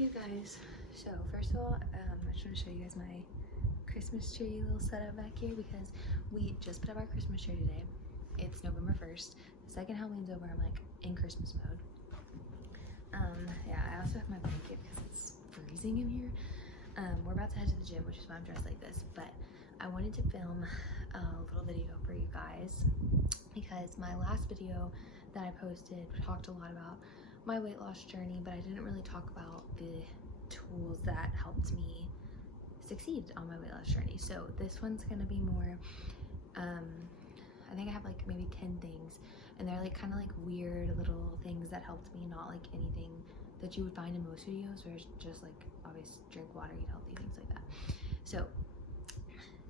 Hey you guys, so first of all, I just want to show you guys my Christmas tree little setup back here because we just put up our Christmas tree today. It's November 1st. The second Halloween's over, I'm like in Christmas mode. Yeah, I also have my blanket because it's freezing in here. We're about to head to the gym, which is why I'm dressed like this, but I wanted to film a little video for you guys because my last video that I posted talked a lot about my weight loss journey, but I didn't really talk about the tools that helped me succeed on my weight loss journey. So this one's gonna be more, I think I have like maybe 10 things, and they're like kind of like weird little things that helped me, not like anything that you would find in most videos where it's just like obviously drink water, eat healthy, things like that. So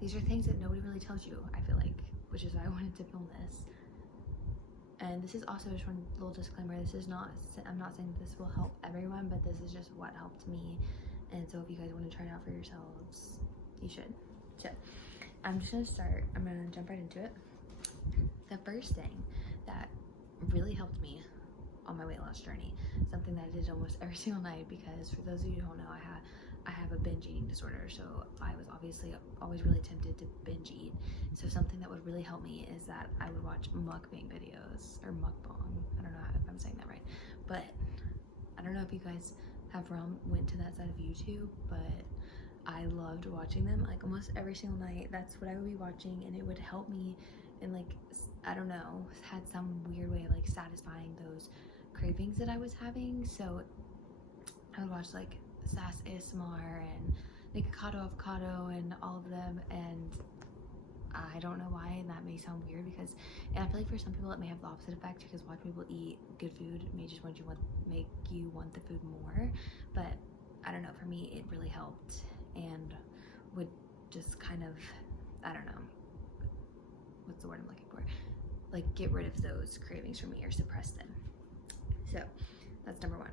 these are things that nobody really tells you, I feel like, which is why I wanted to film this. And this is also just one little disclaimer, this is not, I'm not saying this will help everyone, but this is just what helped me. And so if you guys want to try it out for yourselves, you should. So I'm just gonna start, I'm gonna jump right into it. The first thing that really helped me on my weight loss journey, something that I did almost every single night, because for those of you who don't know, I have a binge eating disorder, so I was obviously always really tempted to binge eat. So something that would really help me is that I would watch mukbang videos, or mukbang, I don't know if I'm saying that right, but I don't know if you guys have went to that side of YouTube, but I loved watching them like almost every single night. That's what I would be watching, and it would help me, and like, I don't know, had some weird way of like satisfying those cravings that I was having. So I would watch like Sass ASMR and Nikocado Avocado and all of them, and I don't know why, and that may sound weird because, and I feel like for some people it may have the opposite effect, because watching people eat good food may just make you want the food more. But I don't know, for me it really helped and would just kind of, I don't know, what's the word I'm looking for, like get rid of those cravings from me or suppress them. So that's number one.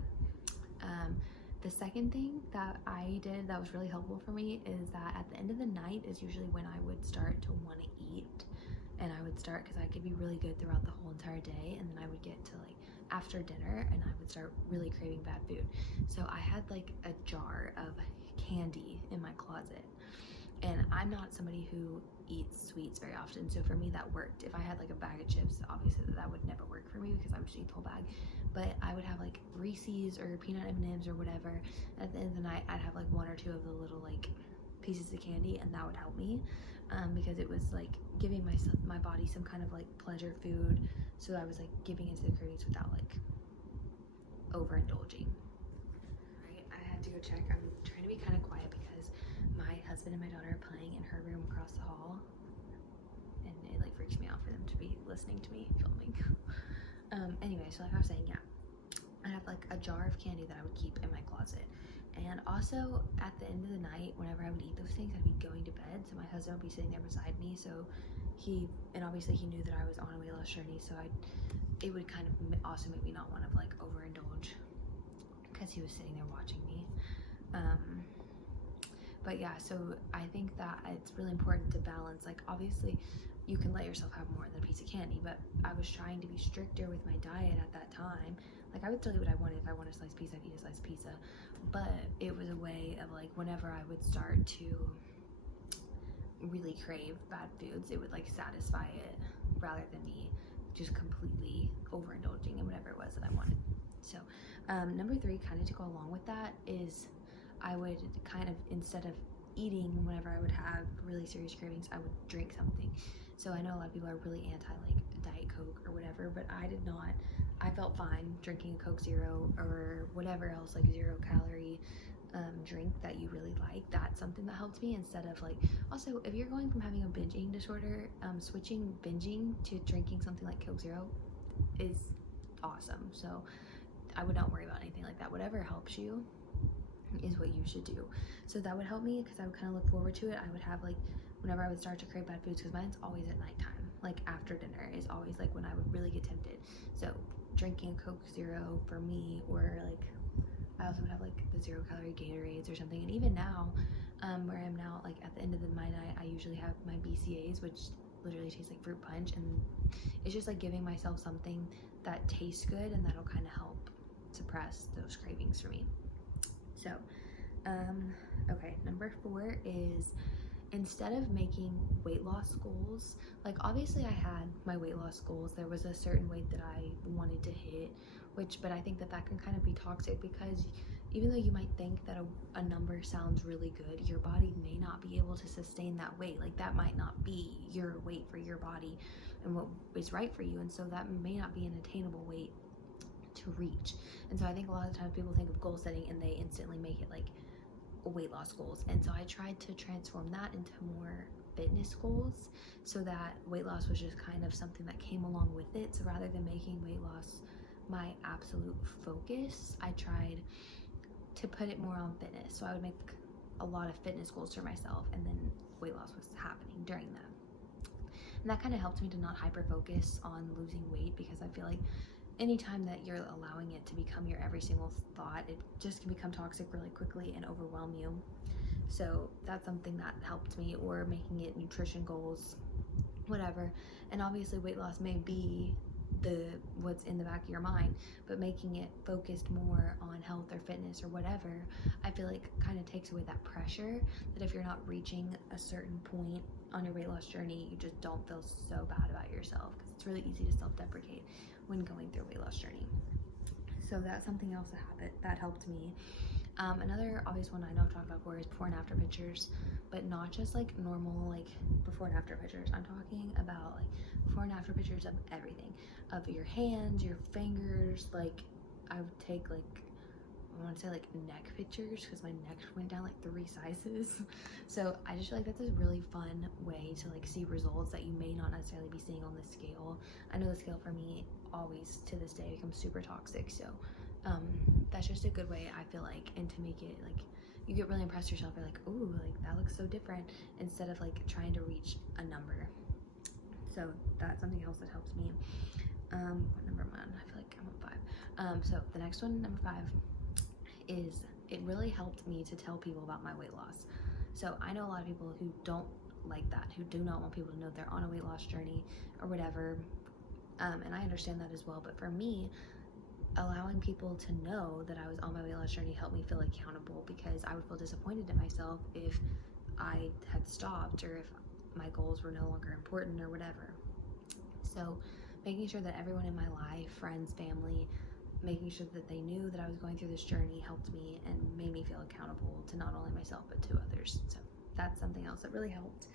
The second thing that I did that was really helpful for me is that at the end of the night is usually when I would start to want to eat, and I would start, because I could be really good throughout the whole entire day, and then I would get to like after dinner and I would start really craving bad food. So I had like a jar of candy in my closet, and I'm not somebody who eats sweets very often, so for me that worked. If I had like a bag of chips, obviously that would never work for me because I would just eat the whole bag, but I would have like Reese's or peanut M&Ms or whatever. At the end of the night I'd have like one or two of the little like pieces of candy, and that would help me because it was like giving my body some kind of like pleasure food, so I was like giving into the cravings without like overindulging. Right, I had to go check. I'm trying to be kind of quiet because my husband and my daughter are playing in her room across the hall, and it like freaks me out for them to be listening to me filming. Anyway, so like I was saying, yeah, I have like a jar of candy that I would keep in my closet. And also at the end of the night, whenever I would eat those things, I'd be going to bed, so my husband would be sitting there beside me, so and obviously he knew that I was on a weight loss journey, so it would kind of also make me not want to like overindulge because he was sitting there watching me. But yeah, so I think that it's really important to balance, like obviously you can let yourself have more than a piece of candy, but I was trying to be stricter with my diet at that time. Like I would still eat what I wanted. If I want a sliced pizza, I'd eat a sliced pizza, but it was a way of like, whenever I would start to really crave bad foods, it would like satisfy it rather than me just completely overindulging in whatever it was that I wanted. So number three, kind of to go along with that, is I would kind of, instead of eating whenever I would have really serious cravings, I would drink something. So I know a lot of people are really anti like Diet Coke or whatever, but I did not. I felt fine drinking a Coke Zero or whatever else, like 0 calorie drink that you really like. That's something that helped me, instead of like, also if you're going from having a binge eating disorder, switching binging to drinking something like Coke Zero is awesome. So I would not worry about anything like that. Whatever helps you is what you should do. So that would help me, because I would kind of look forward to it. I would have like, whenever I would start to crave bad foods, because mine's always at nighttime, like after dinner is always like when I would really get tempted. So drinking a Coke Zero for me, or like I also would have like the 0 calorie Gatorades or something. And even now, where I'm now, like at the end of my night, I usually have my BCAAs, which literally tastes like fruit punch, and it's just like giving myself something that tastes good and that'll kind of help suppress those cravings for me. So, okay, number 4 is, instead of making weight loss goals, like obviously I had my weight loss goals. There was a certain weight that I wanted to hit, but I think that can kind of be toxic, because even though you might think that a number sounds really good, your body may not be able to sustain that weight. Like that might not be your weight for your body and what is right for you. And so that may not be an attainable weight to reach. And so I think a lot of times people think of goal setting and they instantly make it like weight loss goals. And so I tried to transform that into more fitness goals, so that weight loss was just kind of something that came along with it. So rather than making weight loss my absolute focus, I tried to put it more on fitness. So I would make a lot of fitness goals for myself, and then weight loss was happening during that. And that kind of helped me to not hyper focus on losing weight, because I feel like anytime that you're allowing it to become your every single thought, it just can become toxic really quickly and overwhelm you. So that's something that helped me, or making it nutrition goals, whatever. And obviously weight loss may be what's in the back of your mind, but making it focused more on health or fitness or whatever, I feel like kind of takes away that pressure, that if you're not reaching a certain point on your weight loss journey, you just don't feel so bad about yourself, because it's really easy to self-deprecate when going through a weight loss journey. So that's something else, a habit that helped me. Another obvious one I know I've talked about before is before and after pictures, but not just like normal like before and after pictures. I'm talking about like before and after pictures of everything, of your hands, your fingers. Like I would take like, I want to say like neck pictures, because my neck went down like 3 sizes. So I just feel like that's a really fun way to like see results that you may not necessarily be seeing on the scale. I know the scale for me always to this day becomes super toxic. So that's just a good way, I feel like, and to make it like you get really impressed yourself. You're like, ooh, like that looks so different, instead of like trying to reach a number. So that's something else that helps me. What number am I on? I feel like I'm on 5. So the next one, number 5, is it really helped me to tell people about my weight loss. So I know a lot of people who don't like that, who do not want people to know they're on a weight loss journey or whatever. And I understand that as well. But for me, allowing people to know that I was on my weight loss journey helped me feel accountable, because I would feel disappointed in myself if I had stopped, or if my goals were no longer important or whatever. So making sure that everyone in my life, friends, family, making sure that they knew that I was going through this journey helped me and made me feel accountable to not only myself but to others. So that's something else that really helped.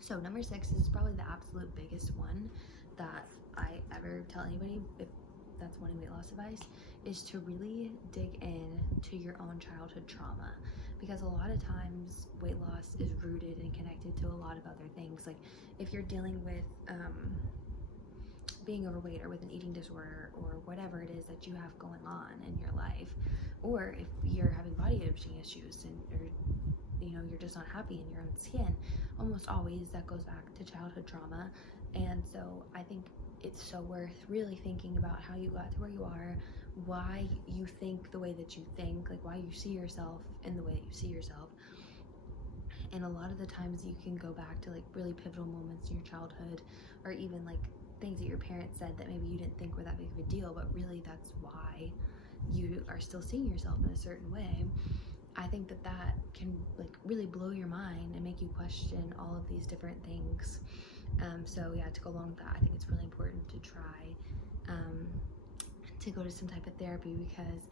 So number 6 is probably the absolute biggest one that I ever tell anybody, if that's wanting weight loss advice, is to really dig in to your own childhood trauma, because a lot of times weight loss is rooted and connected to a lot of other things. Like if you're dealing with being overweight, or with an eating disorder, or whatever it is that you have going on in your life, or if you're having body imaging issues, or you're just not happy in your own skin, almost always that goes back to childhood trauma. And so I think it's so worth really thinking about how you got to where you are, why you think the way that you think, like why you see yourself in the way that you see yourself. And a lot of the times you can go back to like really pivotal moments in your childhood, or even like things that your parents said that maybe you didn't think were that big of a deal, but really that's why you are still seeing yourself in a certain way. I think that can like really blow your mind and make you question all of these different things. So yeah, to go along with that, I think it's really important to try to go to some type of therapy, because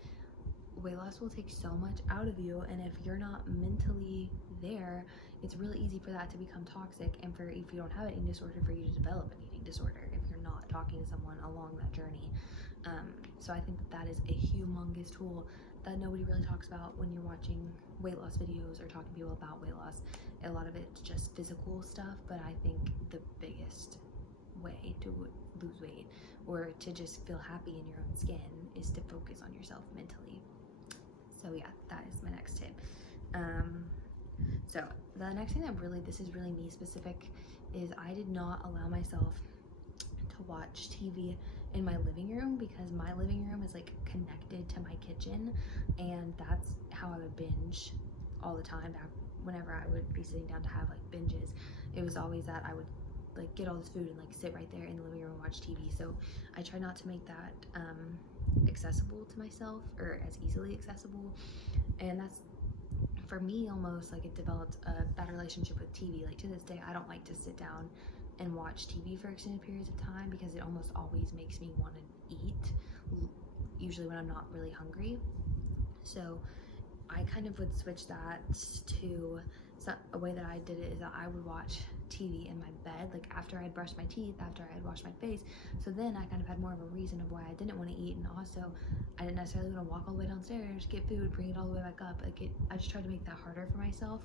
weight loss will take so much out of you, and if you're not mentally there, it's really easy for that to become toxic, and if you don't have an eating disorder, for you to develop an eating disorder if you're not talking to someone along that journey. So I think that is a humongous tool that nobody really talks about when you're watching weight loss videos or talking to people about weight loss. A lot of it's just physical stuff, but I think the biggest way to lose weight, or to just feel happy in your own skin, is to focus on yourself mentally. So yeah, that is my next tip. So the next thing this is really me specific, is I did not allow myself to watch TV in my living room, because my living room is like connected to my kitchen, and that's how I would binge all the time. Back whenever I would be sitting down to have like binges, it was always that I would like get all this food and like sit right there in the living room and watch TV. So I try not to make that accessible to myself, or as easily accessible. And that's, for me, almost like it developed a bad relationship with TV. Like to this day, I don't like to sit down and watch TV for extended periods of time because it almost always makes me want to eat, usually when I'm not really hungry. So I kind of would switch that to a way that I did it is that I would watch TV in my bed, like after I'd brushed my teeth, after I had washed my face. So then I kind of had more of a reason of why I didn't want to eat, and also I didn't necessarily want to walk all the way downstairs, get food, bring it all the way back up. Like I just tried to make that harder for myself.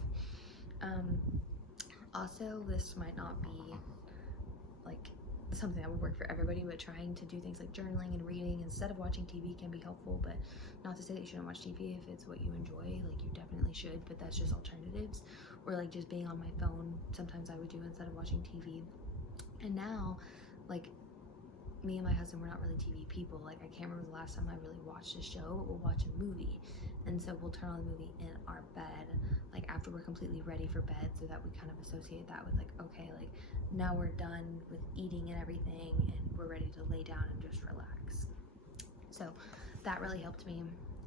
Also, this might not be like something that would work for everybody, but trying to do things like journaling and reading instead of watching TV can be helpful. But not to say that you shouldn't watch TV if it's what you enjoy, like you definitely should, but that's just alternatives. Or like just being on my phone, sometimes I would do instead of watching TV. And now, like, me and my husband, we're not really TV people. Like, I can't remember the last time I really watched a show, but we'll watch a movie. And so we'll turn on the movie in our bed, like after we're completely ready for bed, so that we kind of associate that with like, okay, like now we're done with eating and everything and we're ready to lay down and just relax. So that really helped me.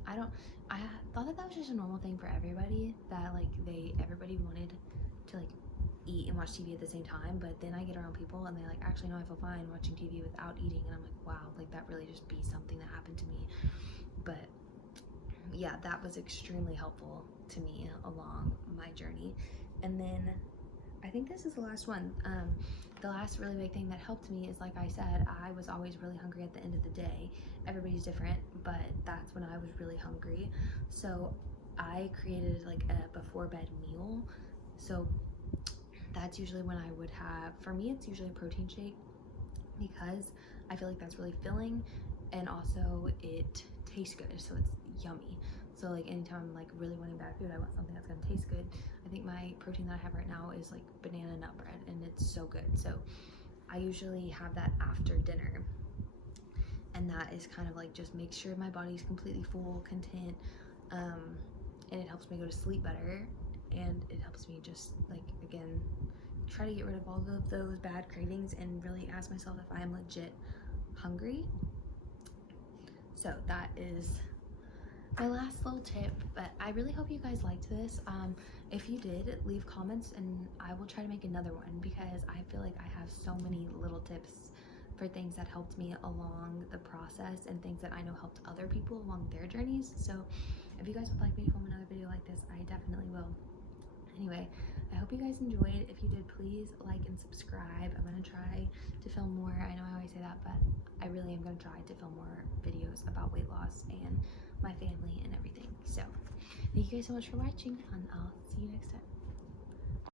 I thought that was just a normal thing for everybody, that like everybody wanted to like eat and watch TV at the same time, but then I get around people and they're like, actually no, I feel fine watching TV without eating, and I'm like, wow, like that really just be something that happened to me. But yeah, that was extremely helpful to me along my journey. And then I think this is the last one. The last really big thing that helped me is, like I said, I was always really hungry at the end of the day. Everybody's different, but that's when I was really hungry. So I created like a before bed meal. So that's usually when I would have, for me, it's usually a protein shake, because I feel like that's really filling, and also it tastes good, so it's yummy. So like anytime I'm like really wanting bad food, I want something that's gonna taste good. I think my protein that I have right now is like banana nut bread, and it's so good. So I usually have that after dinner, and that is kind of like just make sure my body's completely full, content, and it helps me go to sleep better, and it helps me just like, again, try to get rid of all of those bad cravings and really ask myself if I am legit hungry. So that is my last little tip, but I really hope you guys liked this. If you did, leave comments and I will try to make another one, because I feel like I have so many little tips for things that helped me along the process and things that I know helped other people along their journeys. So if you guys would like me to film another video like this, I definitely will. Anyway, I hope you guys enjoyed. If you did, please like and subscribe. I'm gonna try to film more. I know I always say that, but I really am gonna try to film more videos about weight loss and my family and everything. So thank you guys so much for watching, and I'll see you next time.